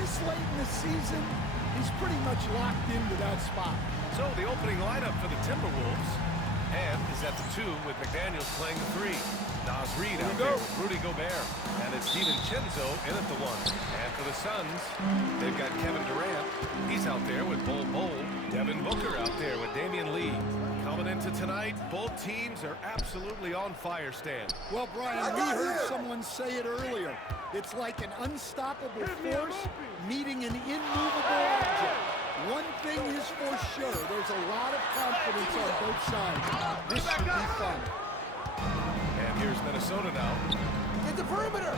this late in the season, he's pretty much locked into that spot. So the opening lineup for the Timberwolves, and is at the 2 with McDaniels playing the 3. Naz Reid out there with Rudy Gobert, and it's DiVincenzo in at the 1. And for the Suns, they've got Kevin Durant. He's out there with Bol Bol. Devin Booker out there with Damian Lee. Coming into tonight, both teams are absolutely on fire, Stan. Well, Brian, we heard someone say it earlier. It's like an unstoppable force meeting an immovable object. One thing is for sure, there's a lot of confidence on both sides. This should be fun. And here's Minnesota now. Get the perimeter!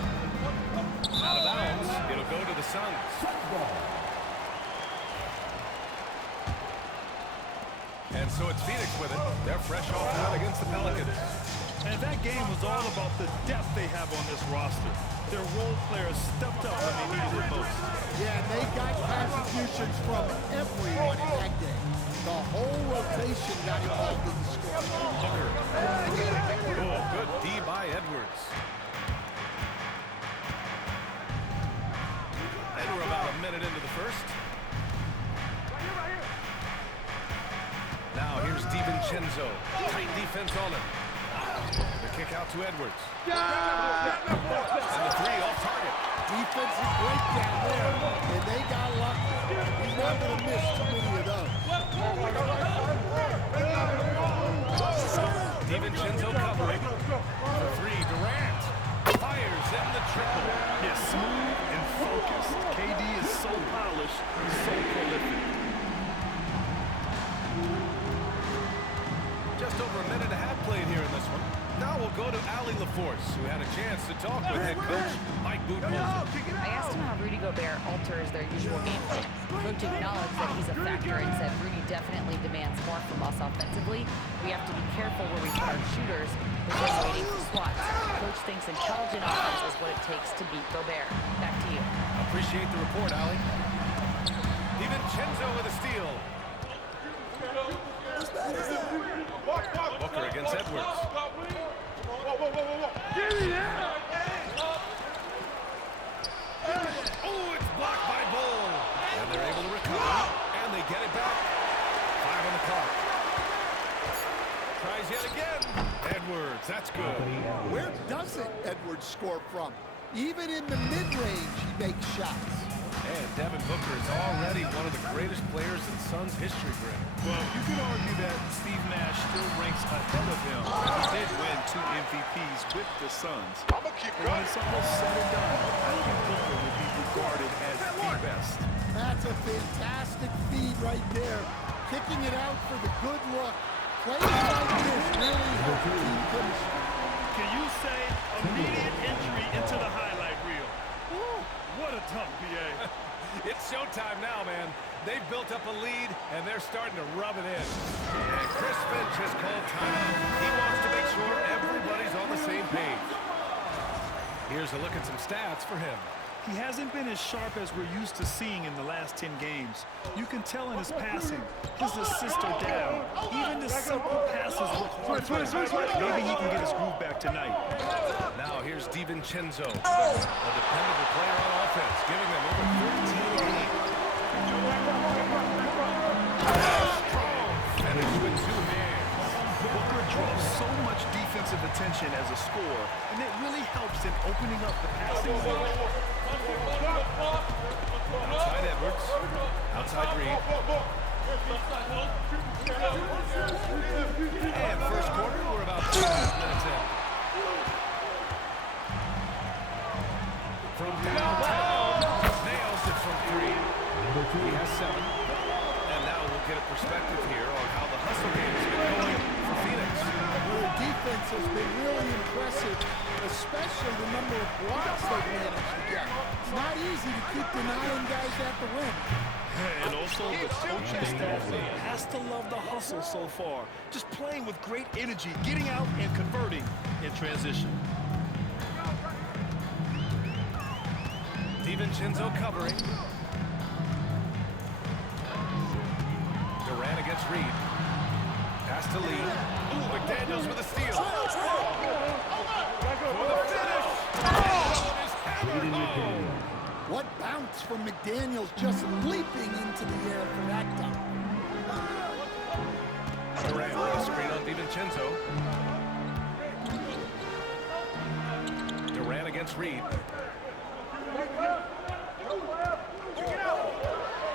Out of bounds, it'll go to the Suns. And so it's Phoenix with it. They're fresh off that against the Pelicans. And that game was all about the depth they have on this roster. Their role players stepped up when they needed it most. Yeah, and they got contributions from everyone in that game. The whole rotation got involved in the score. Oh, good D by Edwards. And we're about a minute into the first. Now here's DiVincenzo. Tight defense on him. The kick out to Edwards. And the 3 off target. Defensive breakdown there, and they got lucky. He's not going to miss too many of those. DiVincenzo covering. The 3, Durant. Fires in the triple. Yeah, smooth and focused. KD is so polished, so prolific. Just over a minute and a half played here in this one. Now we'll go to Allie LaForce, who had a chance to talk with head coach Mike Budenholzer. I asked him how Rudy Gobert alters their usual game plan. Coach acknowledged that he's a factor and said Rudy definitely demands more from us offensively. We have to be careful where we put our shooters because waiting for squats. Coach thinks intelligent offense is what it takes to beat Gobert. Back to you. Appreciate the report, Allie. DiVincenzo with a steal. Booker against Edwards. Oh, it's blocked by Bol. And they're able to recover. And they get it back. 5 on the clock. Tries yet again. Edwards, that's good. Where doesn't Edwards score from? Even in the mid-range, he makes shots. And Devin Booker is already one of the greatest players in Suns history, Greg. Well, you could argue that Steve Nash still ranks ahead of him. He did win 2 MVPs with the Suns. I'm gonna keep When going. it's almost said and done, I think Booker would be regarded as the best. That's a fantastic feed right there. Kicking it out for the good look. Plays like this really help team chemistry. Can you say immediate entry into the highlight reel? Woo, what a dunk, PA. It's showtime now, man. They've built up a lead, and they're starting to rub it in. And Chris Finch has called timeout. He wants to make sure everybody's on the same page. Here's a look at some stats for him. He hasn't been as sharp as we're used to seeing in the last 10 games. You can tell in his passing. His assists are down. Even the simple passes look hard for him. Maybe he can get his groove back tonight. Now here's DiVincenzo, a dependable player on offense, giving them over 13 games. Strong finish with 2 hands. Booker draws so much defensive attention as a scorer, and it really helps in opening up the passing zone. Outside Edwards, outside Reid. And first quarter, we're about 2 minutes in. From downtown, nails it from 3. He has 7. And now we'll get a perspective here on how the hustle game has been going for Phoenix. Well, the defense has been really impressive, especially the number of blocks they've managed to get. It's not easy to keep denying guys at the rim. And also the coaching staff has to love the hustle so far. Just playing with great energy, getting out and converting in transition. DiVincenzo covering. Durant against Reid. Pass to Lee. Ooh, McDaniels with a steal. For the finish. Oh, is hammered home. What bounce from McDaniels, just leaping into the air for that dunk. Durant with a screen on DiVincenzo. Durant against Reed.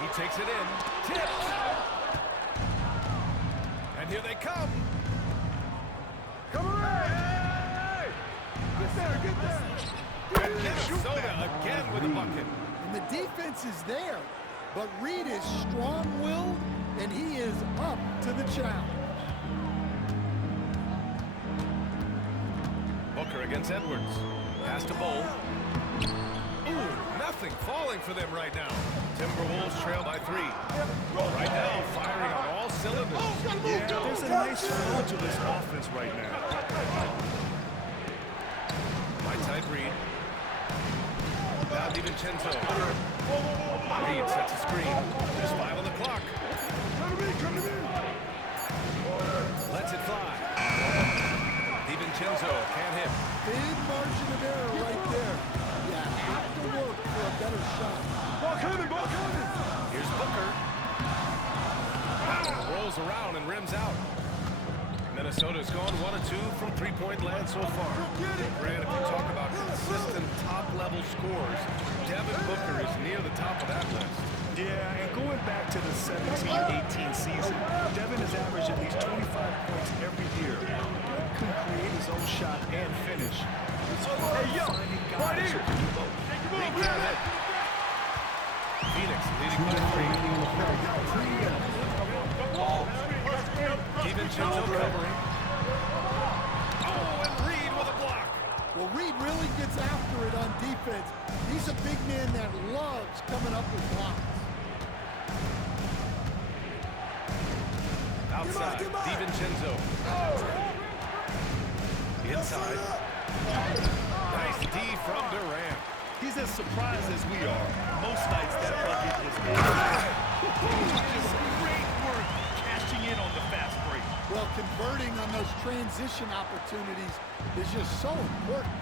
He takes it in. Tipped. And here they come. Come on! Hey! Get there, get there! And Minnesota again with a bucket. And the defense is there, but Reed is strong-willed, and he is up to the challenge. Booker against Edwards. Pass to Bowl. Ooh, nothing falling for them right now. Timberwolves trail by 3. Right now, firing on all cylinders. Yeah, there's a nice flow to this offense right now. Right side Reed. Now DiVincenzo. Reed sets a screen. There's 5 on the clock. Come to me! Lets it fly. DiVincenzo can't hit. Big margin of error right there. You have to work for a better shot. Ball coming, ball coming! Here's Booker. Rolls around and rims out. Minnesota's gone 1 of 2 from three-point land so far. Grant, if you talk about consistent top-level scores, Devin Booker is near the top of that list. Yeah, and going back to the 17-18 season, Devin has averaged at least 25 points every year. He can create his own shot and finish. It's all about finding guys who can do both. Reed can't hit. Phoenix leading by 3. DiVincenzo covering. Oh, and Reed with a block. Well, Reed really gets after it on defense. He's a big man that loves coming up with blocks. Outside, DiVincenzo. Inside. Nice D from Durant. He's as surprised as we are. Most nights that bucket is in. Just great work cashing in on the fast break. Well, converting on those transition opportunities is just so important.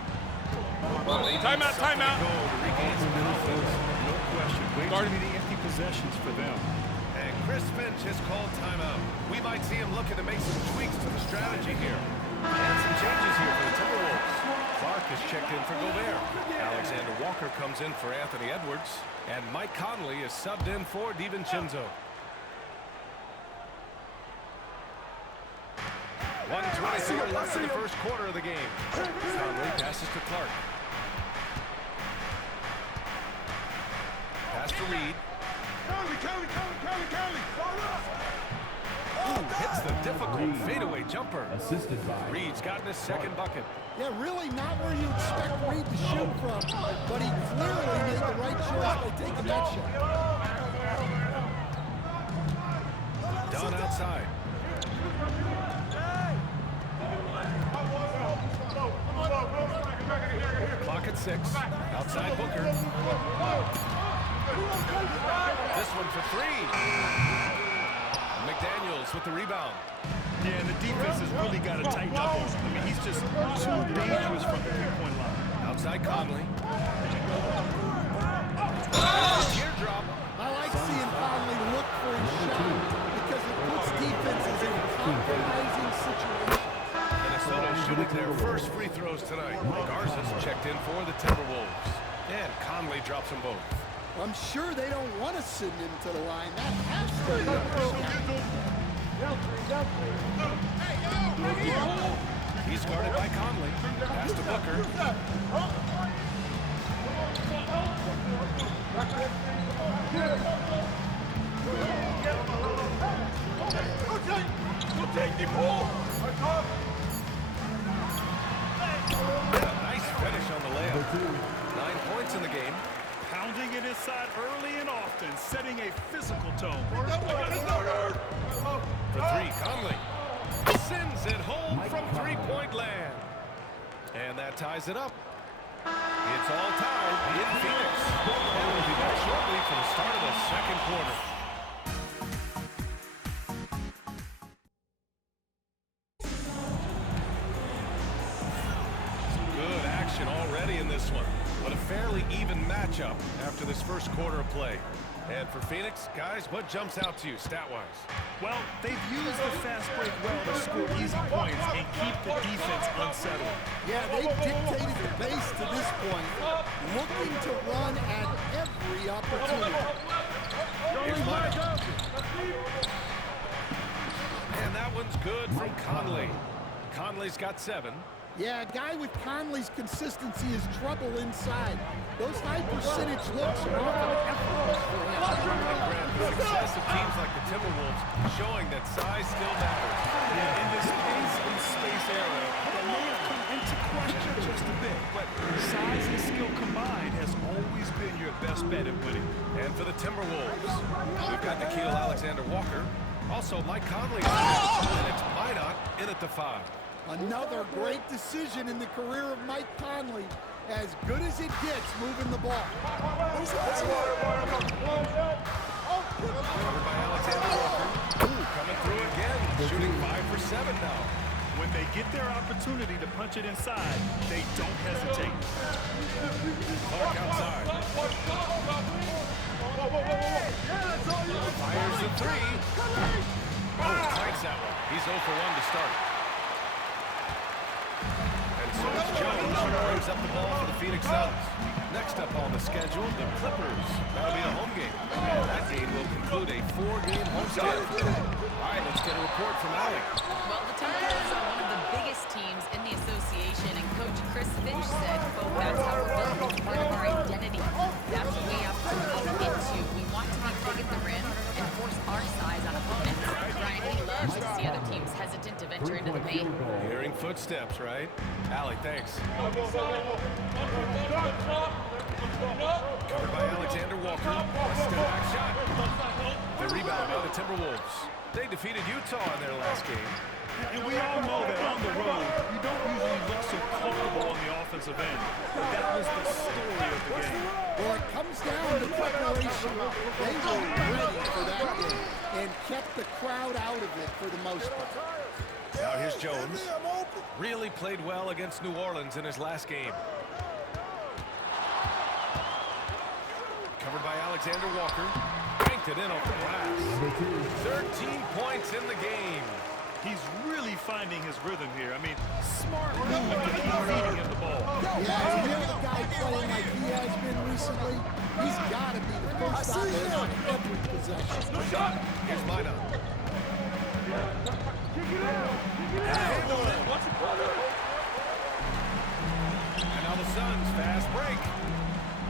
Timeout, timeout. To regain some confidence. No question. Way too many empty possessions for them. And Chris Finch has called timeout. We might see him looking to make some tweaks to the strategy here. And some changes here for the Timberwolves. Clark is checked in for Gobert. Alexander Walker comes in for Anthony Edwards. And Mike Conley is subbed in for DiVincenzo. 1:24 left in the first quarter of the game. Conley passes to Clark. Pass to Reed. Conley! Ooh, hits the difficult fadeaway jumper. Assisted by. Reed's gotten his second bucket. Yeah, really not where you expect Reed to shoot from, but he clearly made the right choice by taking that shot. Down outside. Clock at 6. Outside Booker. This one for 3. McDaniels with the rebound. Yeah, and the defense has really got to tighten up on him. I mean, he's just too dangerous from the three-point line. Outside Conley. Teardrop. I like seeing Conley look for his shot because it puts defenses in compromising situations. Minnesota shooting their first free throws tonight. Garza's checked in for the Timberwolves. And Conley drops them both. I'm sure they don't want to send him to the line. That has to be a He's guarded by Conley. Pass to Booker. Nice finish on the layup. 9 points in the game. Pounding it inside early and often, setting a physical tone. For 3, Conley sends it home from three-point land. And that ties it up. It's all tied in Phoenix. And we'll be back shortly for the start of the second quarter. Some good action already in this one. But a fairly even matchup after this first quarter of play. And for Phoenix, guys, what jumps out to you stat-wise? Well, they've used the fast break well to score easy points and keep the defense unsettled. Yeah, they dictated the pace to this point, looking to run at every opportunity. Here's Mike. And that one's good from Conley. Conley's got 7. Yeah, a guy with Conley's consistency is trouble inside. Those high percentage looks are often effortless for him. The success of teams like the Timberwolves showing that size still matters. Yeah, in this pace and space era, that may have come into question just a bit, but size and skill combined has always been your best bet at winning. And for the Timberwolves, we've got Nickeil Alexander-Walker. Also, Mike Conley. And it's Minot in at the 5. Another great decision in the career of Mike Conley. As good as it gets moving the ball. Covered by Alexander-Walker. Coming through again. Shooting 5 for 7 now. When they get their opportunity to punch it inside, they don't hesitate. Clark outside. Fires the 3. Oh, strikes that one. He's 0 for 1 to start. And so it's Jones who brings up the ball for the Phoenix Suns. Next up on the schedule, the Clippers. That'll be a home game. And that game will conclude a 4-game homestand. All right, let's get a report from Allie. Well, the Timberwolves are one of the biggest teams in the association, and Coach Chris Finch said, quote, "That's how we're built. It's part of our identity. That's what we have to come into. We want to be big at the rim and force our size on opponents." Ryan, he loves to see other teams hesitant to venture into the paint. Hearing footsteps, right? Allie, thanks. Covered by Alexander-Walker. A step-back shot. The rebound by the Timberwolves. They defeated Utah in their last game. And we all know that on the road, you don't usually look so comfortable on the offensive end. But that was the story of the game. Well, it comes down to preparation. They were ready for that game and kept the crowd out of it for the most part. Now here's Jones. Really played well against New Orleans in his last game. Covered by Alexander-Walker. Banked it in off the glass. 13 points in the game. He's really finding his rhythm here. I mean, smart move to keep feeding him the ball. Yeah, and you have a guy playing like he has been recently. He's got to be the first option on every possession. Here's Minot. And now the Suns fast break.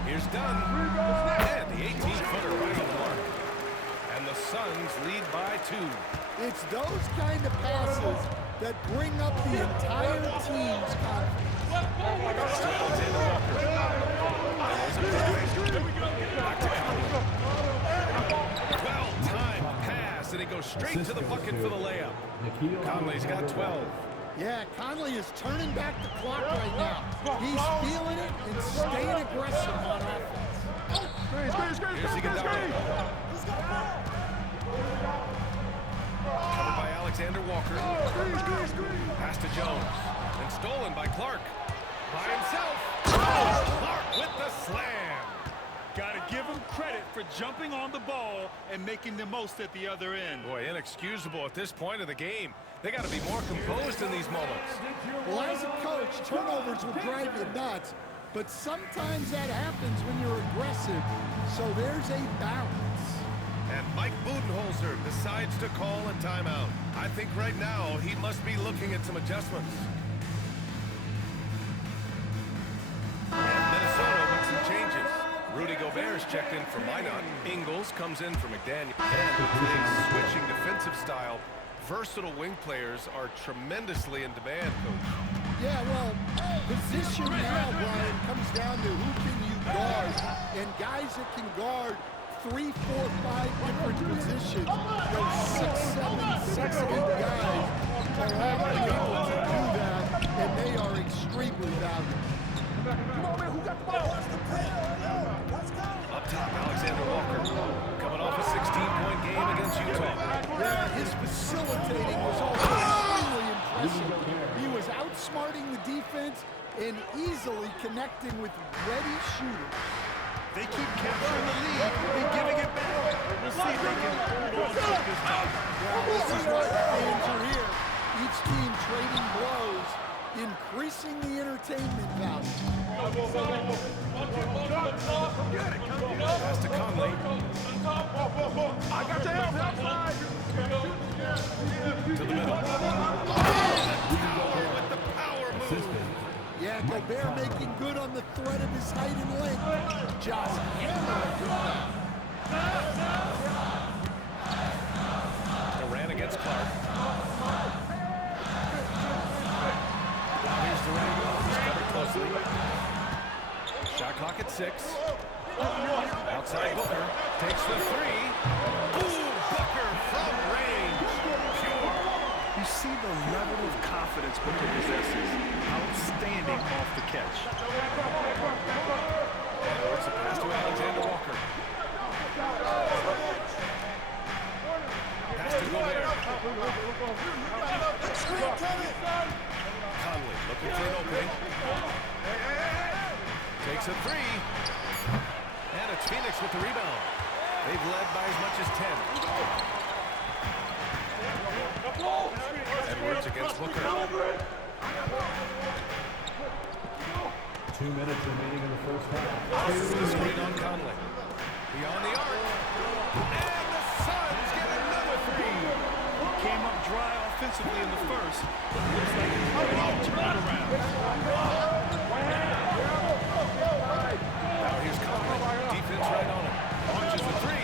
Here's Dunn. And the 18-footer right on the mark. And the Suns lead by 2. It's those kind of passes that bring up the entire team's confidence. Back to Conley. Well-timed pass, and he goes straight to the bucket for the layup. Conley's got 12. Yeah, Conley is turning back the clock right now. He's feeling it and staying aggressive on offense. Here's Iguodala. Covered by Alexander-Walker. Pass to Jones. And stolen by Clark. By himself. Clark with the slam. Got to give him credit for jumping on the ball and making the most at the other end. Boy, inexcusable at this point of the game. They got to be more composed in these moments. Well, as a coach, turnovers will drive you nuts, but sometimes that happens when you're aggressive, so there's a balance. And Mike Budenholzer decides to call a timeout. I think right now he must be looking at some adjustments. And Minnesota with some changes. Rudy Gobert is checked in for Minot. Ingles comes in for McDaniel. And with today's switching defensive style, versatile wing players are tremendously in demand, Coach. Yeah, well, position now, Brian, comes down to who can you guard. And guys that can guard 3, 4, 5 different positions, those 6, 7, 6, 8 guys are often able to do that, and they are extremely valuable. Up top, Alexander-Walker coming off a 16-point game against Utah. Yeah, his facilitating was also extremely impressive. He was out outsmarting the defense and easily connecting with ready shooters. They keep capturing the lead and giving it back. We'll see if they can hold on to it this time. Well, this is why the fans are here. Each team trading blows, increasing the entertainment value. Pass to Conley. I got the help. To the middle. With the power move. Yeah, Gobert making good on the threat of his height and length. Josh Durant against Clark. Now here's Durant. He's covered closely. Shot clock at 6. Outside Booker. Takes the 3. Ooh, Booker from range. Pure. You see the level of confidence Booker possesses. Outstanding off the catch. Edwards, a pass to Alexander Walker. Pass to Gobert. Conley looking for an opening. Takes a 3. And it's Phoenix with the rebound. They've led by as much as 10. Edwards against Booker. 2 minutes remaining in the first half. This is the screen on Conley. Beyond the arc. And the Suns get another 3. Came up dry offensively in the first, but looks like it's ready to turn it around. Now here's Conley. Defense right on him. Launches the 3.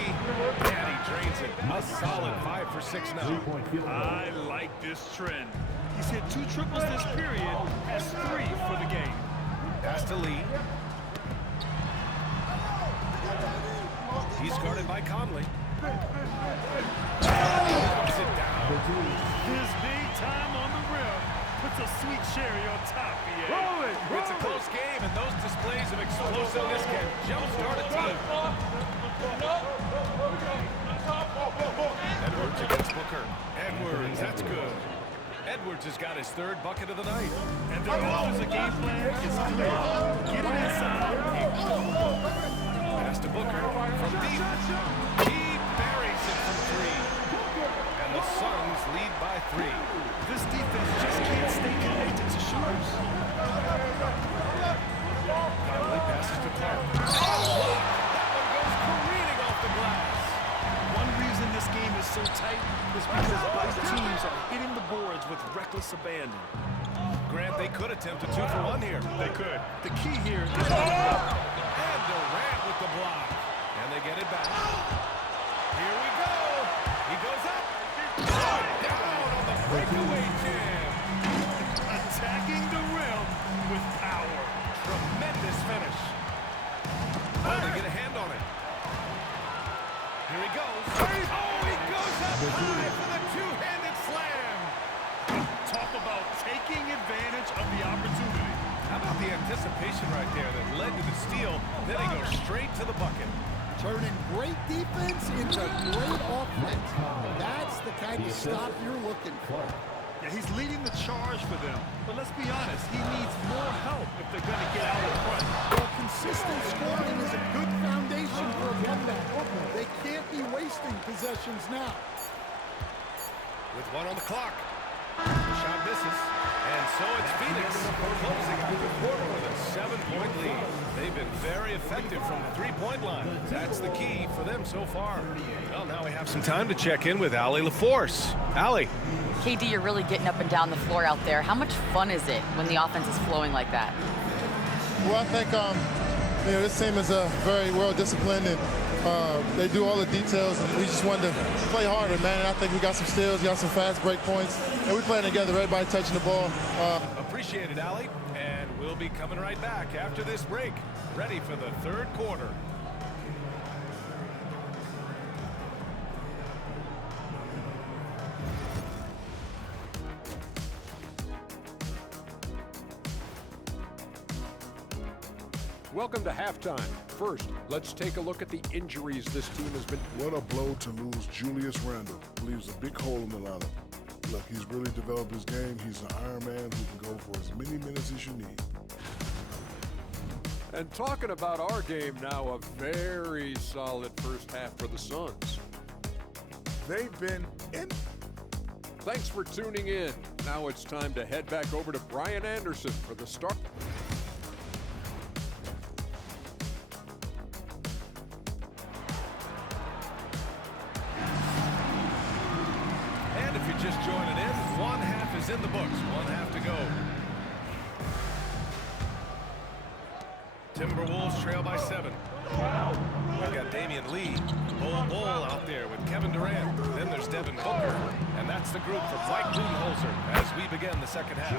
And he drains it. A solid 5 for 6 now. 3-point field goal. I like this trend. He's hit 2 triples this period. Has 3 for the game. Pass to Lee. He's guarded by Conley. Knocks it down. His big time on the rim puts a sweet cherry on top, BA. It's a close game, and those displays of explosiveness can jumpstart a team. Edwards against Booker. Edwards, that's good. Edwards has got his 3rd bucket of the night. And their offensive game plan is clear. Get it inside and go. Pass to Booker from deep. He buries it from 3. And the Suns lead by 3. This defense just can't stay connected to shooters. Conley passes to Clark. That one goes careening off the glass. One reason this game is so tight is because both teams are hitting the boards with reckless abandon. Grant, they could attempt a 2 for 1 here. They could. The key here is And Durant with the block. And they get it back. Here we go. He goes up. Down on the breakaway jam. attacking the rim with power. Tremendous finish. Oh, they get a hand on it. Here he goes. Oh, he goes up high for the 2-handed slam. Talk about taking advantage of the opportunity. How about the anticipation right there that led to the steal? Then he goes straight to the bucket. Turning great defense into great offense. That's the kind of stop you're looking for. Yeah, he's leading the charge for them. But let's be honest, he needs more help if they're going to get out in front. Well, consistent scoring is a good foundation for a comeback. They can't be wasting possessions now. With 1 on the clock. The shot misses. And so it's Phoenix closing out the quarter with a 7-point lead. They've been very effective from the 3-point line. That's the key for them so far. Well, now we have some time to check in with Allie LaForce. Allie. KD, you're really getting up and down the floor out there. How much fun is it when the offense is flowing like that? Well, I think this team is very well disciplined, and they do all the details. And we just wanted to play harder, man. And I think we got some steals, got some fast break points, and we playing together. Everybody touching the ball. Appreciate it, Allie. And we'll be coming right back after this break, ready for the 3rd quarter. Welcome to halftime. First, let's take a look at the injuries this team has been. What a blow to lose Julius Randle. Leaves a big hole in the lineup. Look, he's really developed his game. He's an Iron Man who can go for as many minutes as you need. And talking about our game now, a very solid first half for the Suns. They've been in. Thanks for tuning in. Now it's time to head back over to Brian Anderson for the start. And if you're just joining in, one half is in the books. One half to go. Timberwolves trail by 7. We've got Damian Lee, Bol out there with Kevin Durant. Then there's Devin Booker. And that's the group from Mike Budenholzer as we begin the second half.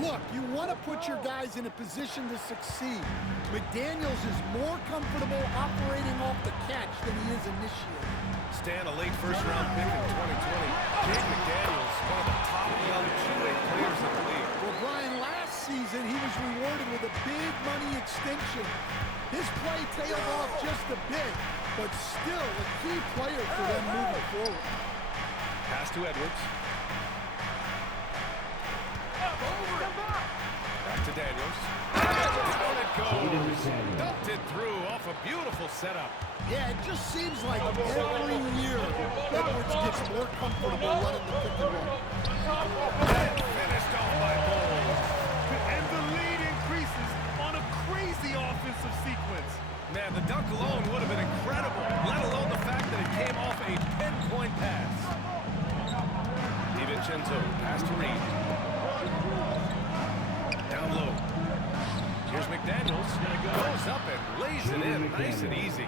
Look, you want to put your guys in a position to succeed. McDaniels is more comfortable operating off the catch than he is initiating. Stan, a late first-round pick in 2020. Jake McDaniels, one of the top young two-way players in the league. Well, Brian, last season he was rewarded with a big money extension. His play tailed off just a bit, but still a key player for them moving forward. Pass to Edwards. Back to Daniels. Down it goes. Dumped it through off a beautiful setup. Yeah, it just seems like every year Edwards gets more comfortable running the pick and roll. And finished off by Bol. And the lead increases on a crazy offensive sequence. Man, the dunk alone would have been incredible, let alone the fact that it came off a 10-point pass. DiVincenzo, pass to Reed. Down low. Here's McDaniels. Goes up and lays it in nice and easy.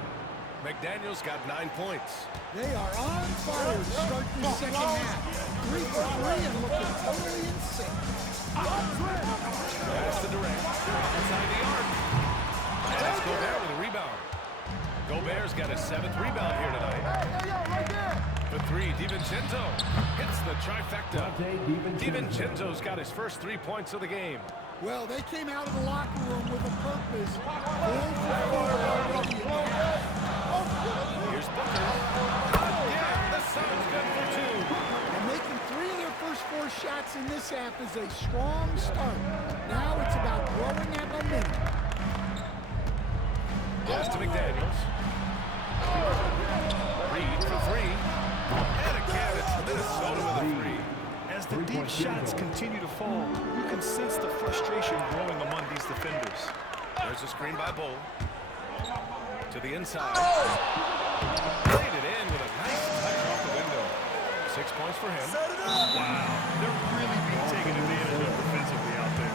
McDaniels got 9 points. They are on fire to start this second half. 3 for 3 and looking totally insane. Pass to Durant. Inside the arc. And it's Gobert with a rebound. Gobert's got his 7th rebound here tonight. For 3, DiVincenzo hits the trifecta. DiVincenzo's got his first 3 points of the game. Well, they came out of the locker room with a purpose. 4 for 4 already. Here's Booker. Again, the Suns good for 2. And making 3 of their first 4 shots in this half is a strong start. Now it's about growing that momentum. Pass to McDaniels. Reed for 3. And again, it's Minnesota with a 3. As the deep shots continue to fall, you can sense the frustration growing among these defenders. There's a screen by Bol. To the inside. Played it in with a nice touch off the window. 6 points for him. Wow, they're really being taken advantage of defensively out there.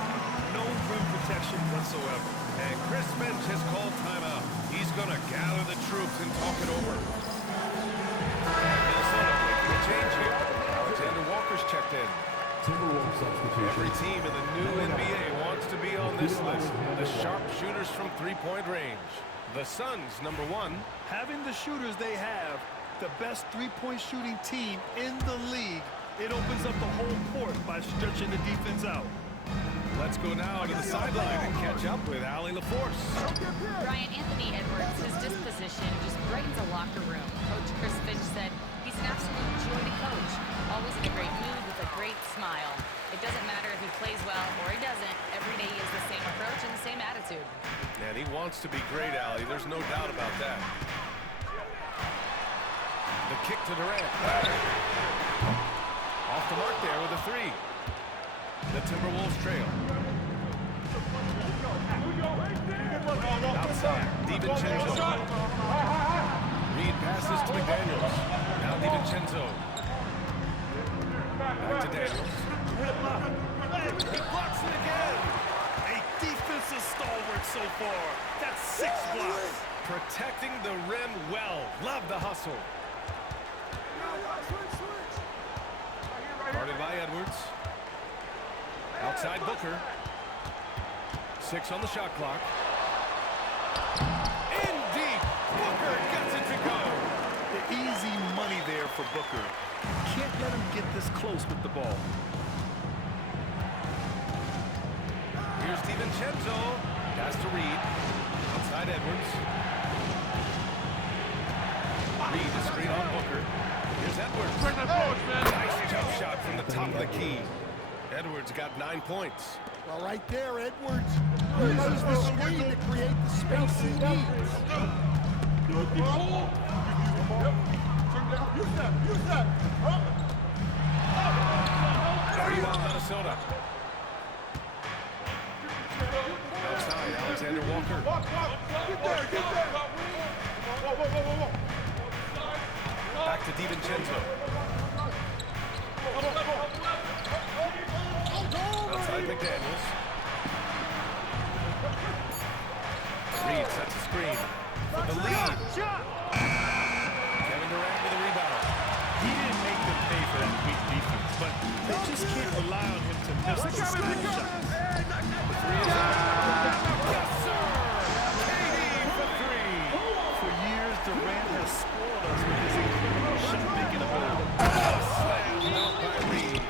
No rim protection whatsoever. And Chris Finch has called timeout. He's going to gather the troops and talk it over. Minnesota making a change here. Alexander Walker's checked in. Every team in the new NBA wants to be on this list. The sharpshooters from three-point range. The Suns, number 1. Having the shooters they have, the best three-point shooting team in the league, it opens up the whole court by stretching the defense out. Let's go now to the sideline and catch up with Allie LaForce. Brian, Anthony Edwards, his disposition just brightens a locker room. Coach Chris Finch said he's an absolute joy to coach. Always in a great mood with a great smile. It doesn't matter if he plays well or he doesn't. Every day he has the same approach and the same attitude. And he wants to be great, Allie. There's no doubt about that. The kick to Durant. Off the mark there with a 3. The Timberwolves trail. Outside, DiVincenzo. Reed passes to McDaniels. Now DiVincenzo. Back to Daniels. He blocks it again. A defensive stalwart so far. That's 6 blocks. Protecting the rim well. Love the hustle. Guarded by Edwards. Outside Booker. 6 on the shot clock. In deep. Booker gets it to go. The easy money there for Booker. Can't let him get this close with the ball. Here's DiVincenzo. Pass to Reed. Outside Edwards. Reed, the screen on Booker. Here's Edwards. Nice jump shot top of the key. Edwards got 9 points. Well, right there, Edwards uses the screen to create the space he needs. Rebound Minnesota. Outside, Alexander Walker. Back to DiVincenzo. Outside McDaniels. Reed sets a screen for the lead. Kevin Durant with a rebound. He didn't make them pay for that weak defense, but they just can't rely on him to miss the school shots. The three is out. Yes, sir! KD for three. For years, Durant has spoiled us with his incredible shot-making ability. Slammed out by Reed.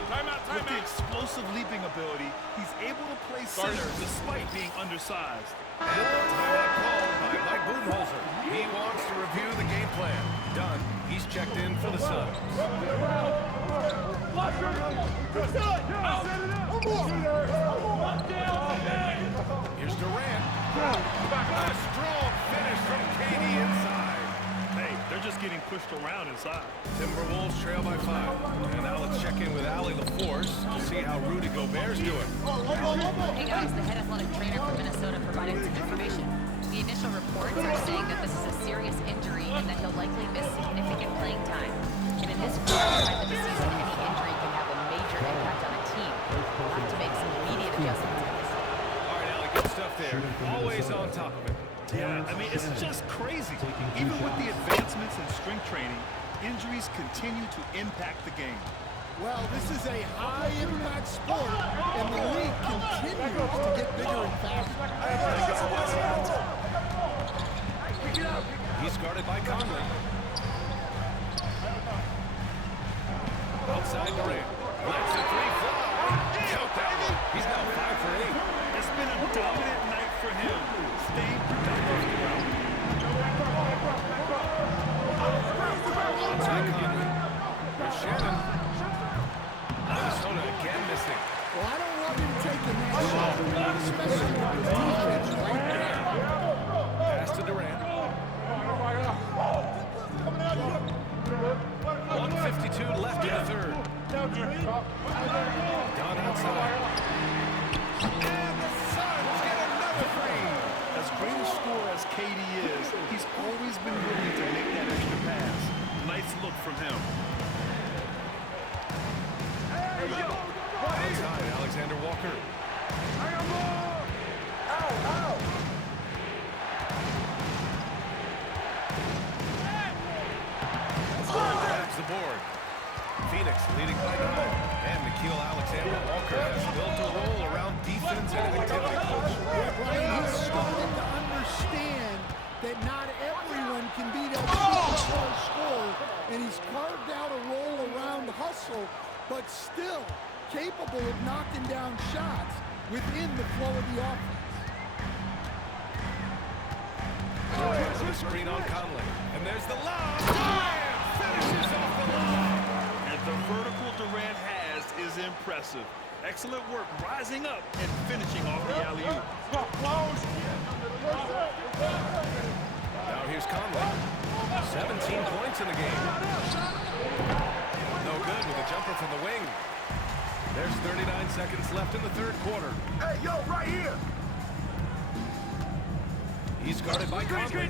With the explosive leaping ability, he's able to play center despite being undersized. And timeout called by Mike Budenholzer. He wants to review the game plan. Done. He's checked in for the Suns. Here's Durant. A strong finish from KD inside. Hey, they're just getting pushed around inside. Timberwolves trail by 5. And now let's check in with Allie LaForce to see how Rudy Gobert's doing. Hey guys, the head athletic trainer from Minnesota provided some information. The initial reports are saying that this is a serious injury and that he'll likely miss significant playing time. And in this time of the season, any injury can have a major impact on a team. We'll have to make some immediate adjustments. All right, Allie, good stuff there. Always on top of it. Yeah, I mean, it's just crazy. Even with the advancements in strength training, injuries continue to impact the game. Well, this is a high-impact sport, and the league continues to get bigger and faster. He's guarded by Conley. Outside Durant. Lets the three fly. Count that one. He's now 5 for 8. It's been a dominant night for him, staying productive throughout. Outside Conley. There's Shannon. Minnesota again missing. Well, I don't want him taking that shot, especially with the defense right there. Pass to Durant. 1:52 left in the third. Down outside. And the Suns get another three. As great a scorer as KD is, he's always been willing to make that extra pass. Nice look from him. Outside, Alexander Walker. Grabs the board. Phoenix leading by 9. And Nickeil Alexander-Walker has built a role around defense and activity coach. Yeah, Brian, he's starting to understand that not everyone can be that superstar scorer, and he's carved out a role around hustle, but still capable of knocking down shots within the flow of the offense. Durant with a screen on Conley. And there's the lob. Durant finishes off the lob. And the vertical Durant has is impressive. Excellent work rising up and finishing off the alley-oop. Now here's Conley. 17 points in the game. No good with a jumper from the wing. There's 39 seconds left in the third quarter. Hey, yo, right here. He's guarded by Conley.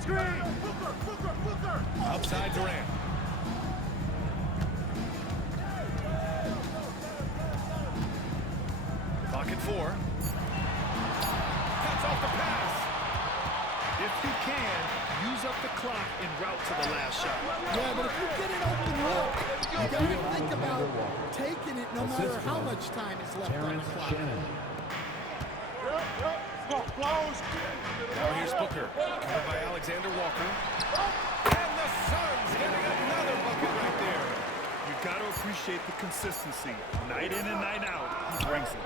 Outside Durant. Clock at 4. Cuts off the pass. If you can, use up the clock en route to the last shot. Yeah, but if you get an open look, you got to think about taking it no matter how much time is left on the clock. Now here's Booker, covered by Alexander Walker. And the Suns getting another bucket right there. You've got to appreciate the consistency. Night in and night out, he brings it.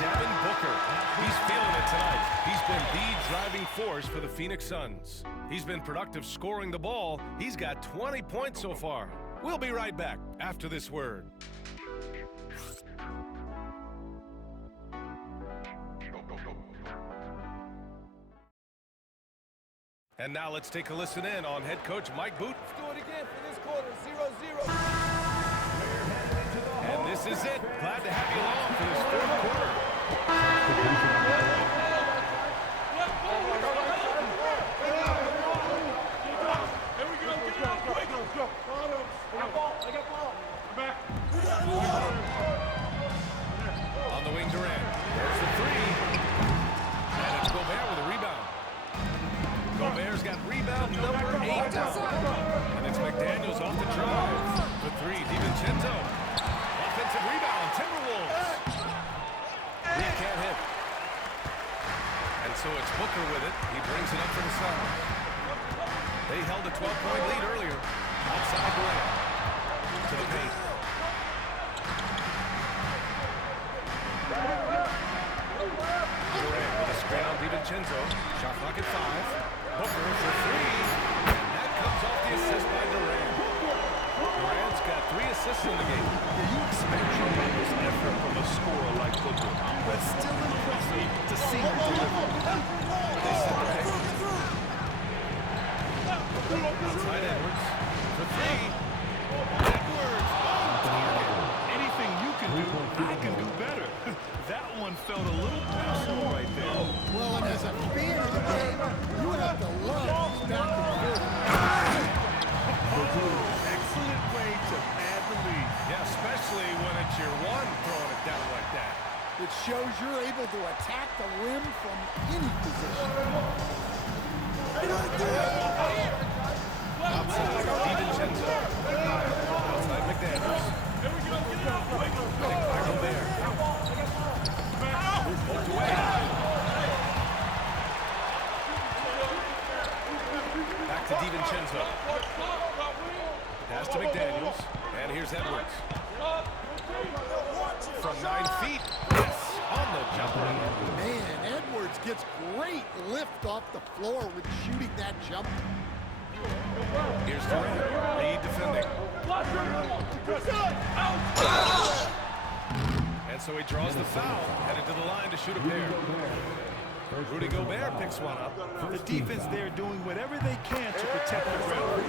Devin Booker, he's feeling it tonight. He's been the driving force for the Phoenix Suns. He's been productive scoring the ball. He's got 20 points so far. We'll be right back after this word. And now let's take a listen in on head coach Mike Boot. Let's do it again for this quarter, 0-0. And this is it. Glad to have you along for this fourth quarter. Here we go, get it out quick. I got ball. I'm back. On the wing, Durant. There's the three. And it's Gobert with a rebound. Gobert's got rebound number 8. And it's McDaniels off the drive. The three, DiVincenzo. Offensive rebound, Timberwolves. He can't hit. And so it's Booker with it. He brings it up for the Suns. They held a 12-point lead earlier. Outside Durant. To the paint. Durant with a screen on DiVincenzo. Shot clock at 5. Booker for 3. And that comes off the assist by Durant. Durant's got 3 assists in the game. You expect tremendous effort from a scorer like Booker, but still impressive to see him deliver. They set the pace. Outside Edwards for 3. Edwards on target. Anything you can do, I can do better. That one felt a little personal right there. Well, and as a fan of the game, you have to love these back and forth. Excellent way to add the lead. Yeah, especially when it's your one throwing it down like that. It shows you're able to attack the rim from any position. Outside DiVincenzo. Outside McDaniels. Here we go, get it out quick. By Gobert. Poked away. Back to DiVincenzo. Pass to McDaniels. And here's Edwards. From 9 feet. Yes, on the jumper. Man, Edwards gets great lift off the floor with shooting that jumper. Here's Durant. Reed defending. And so he draws the foul. Headed to the line to shoot a pair. Rudy Gobert picks one up. The defense there doing whatever they can to protect the ground.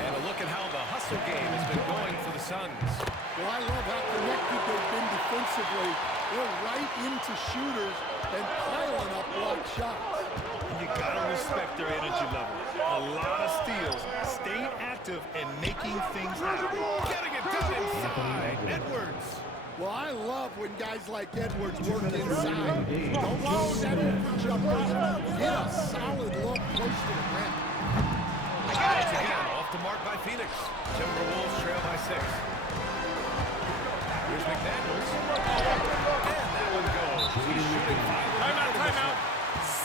And a look at how the hustle game has been going for the Suns. Well, I love how connected they've been defensively. They're right into shooters and piling up block shots. You gotta respect their energy level. A lot of steals, staying active and making things happen. Getting it done inside. Edwards. Well, I love when guys like Edwards work inside. Don't just settle for jumpers. Get a solid look close to the rim. Once again, off the mark by Phoenix. Timberwolves trail by 6. Here's McDaniels. And that one goes. He's shooting 5. Timeout.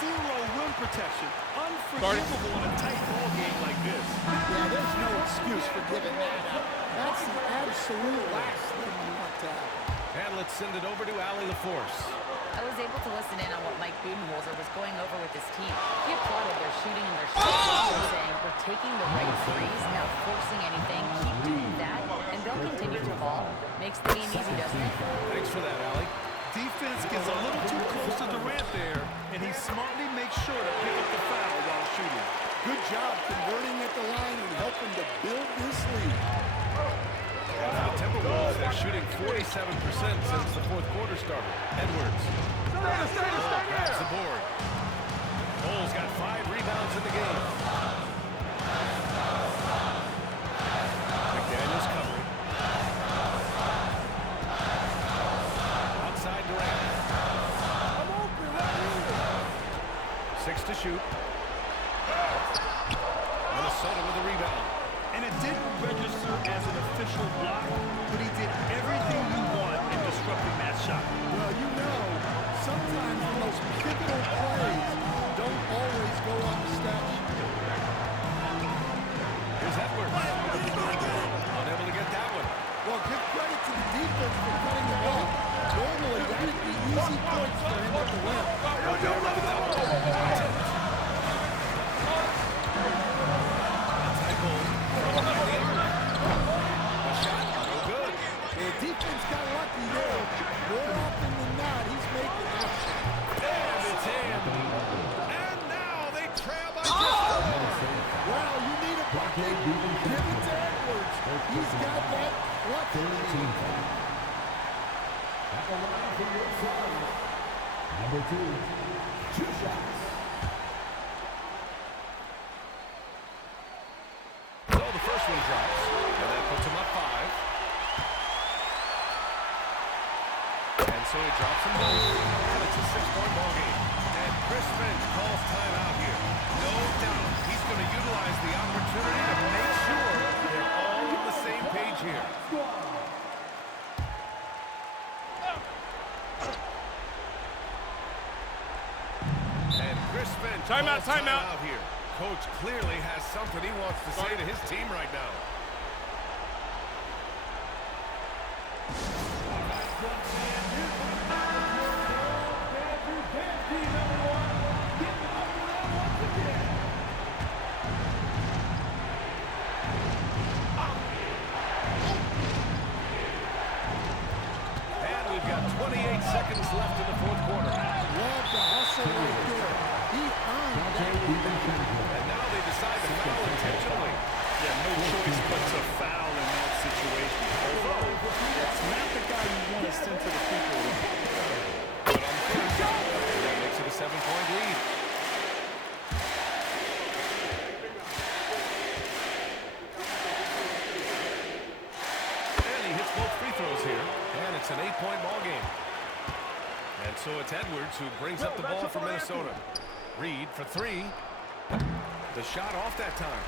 Zero rim protection. Unforgivable in a tight ball game like this. Yeah, there's no excuse for giving that up. That's the absolute last thing you want to have. And let's send it over to Allie LaForce. I was able to listen in on what Mike Budenholzer was going over with his team. He applauded their shooting and their shots, saying we're taking the right threes, not forcing anything. Keep doing that, and they'll continue to ball. Makes the game easy, doesn't it? Thanks for that, Allie. Defense gets a little too close to Durant there, and he smartly makes sure to pick up the foul while shooting. Good job converting at the line and helping to build this lead. And for the Timberwolves, they're shooting 47% since the fourth quarter started. Edwards. Grabs the board. Cole's got 5 rebounds in the game. McDaniels covering. Outside Durant. 6 to shoot. Minnesota with a rebound. And it didn't register as an official block, but he did everything you want in disrupting that shot. Well, you know, sometimes the most pivotal plays don't always go on the stat sheet. Here's Edwards. Unable to get that one. Well, give credit to the defense for cutting it off. Normally, that'd be easy points for him at the rim. The defense got lucky there. More often than not, he's making that shot. And it's in. And now they trail by just 1. Give it to Edwards. He's got that clutch. At the line for your side, number 2 shots. So the first one drops, and that puts him up 5. And so he drops them both, and it's a 6-point ball game. And Chris Finch calls timeout here. No doubt he's going to utilize the opportunity to make sure they're all on the same page here. And Chris Finch calls timeout here. Coach clearly has something he wants to say to his team right now. And we've got 28 seconds left in the fourth quarter. Love the hustle right there. He earned that. And now they decide to foul intentionally. Yeah, no choice but to foul in that situation. Although, it's not the guy you want to send to the free throw line. But on third down, that makes it a 7-point lead. And he hits both free throws here. And it's an 8-point ball game. And so it's Edwards who brings up the ball for Minnesota. Reed for 3. The shot off that time.